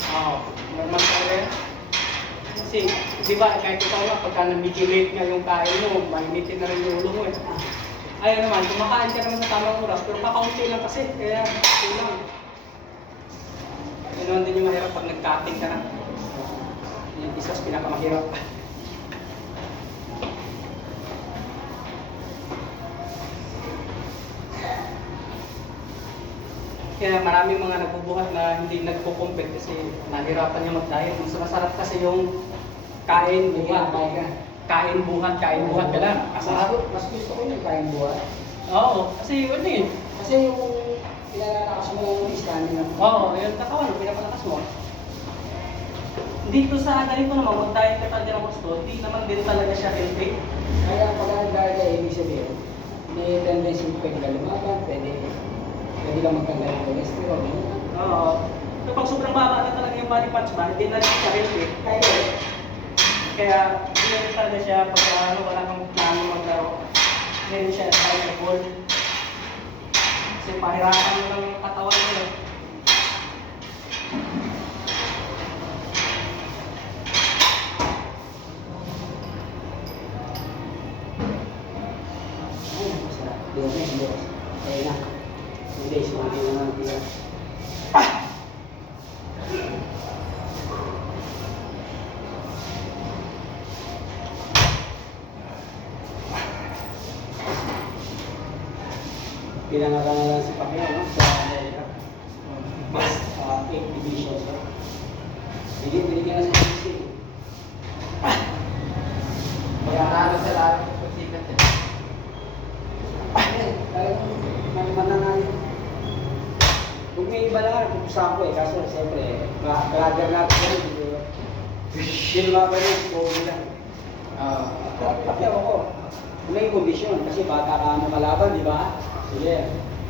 Oo, normal talaga yan. Kasi, di ba, kahit ikaw nga, pagka nabigilate nga yung kain mo, mainitin na rin yung ulo mo eh. Ayun naman, kumakain ka naman sa tamang oras, pero kakaunti lang kasi, kaya kulang. Yun naman din yung mahirap pag nag-cutting ka na. Yung isa sa pinakamahirap. Kaya maraming mga nagbubuhat na hindi nagpo-compete kasi nahirapan niya mag-diet. Mas masarap kasi yung kain buhat. Kain buhat ka lang. Mas gusto ko yung kain buhat. Oo, kasi ano yun. Kasi yung pinalalakas mo yung stamina mo. Oo, yung katawan, pinapalakas mo. Dito sa ganito naman, mag-diet ka talaga ng gusto, hindi naman din talaga siya healthy. Kaya pag nag-diet ka, ibig sabihin, may tendency pwede ka lumaban, pwede ka magtanggal ng cholesterol. Oo. So pag sobrang baba na talaga yung body fats ba, hindi na rin siya healthy. Kaya hindi rin talaga siya pag wala kang plano maglaro. Hindi rin siya advisable. Kasi pahirapan mo ng katawan mo eh. Ay, masarap. Bukas. Kaya na. Hindi, sumati naman tira. Pinangalan na lang si Pacquiao, no? Sa Amerika. Mas 8 divisions. No? Binigyan na sa UFC. Magkakalo sa lahat ng pagsikat yan. Ayun, talagang mananalo. Kung may iba lang, nagpupusa ko eh. Kaso siyempre, brother natin yan. Silma pa yun, Kobe lang. Pacquiao ako. May kondisyon kasi bata ka na kalaban, di ba? Sige.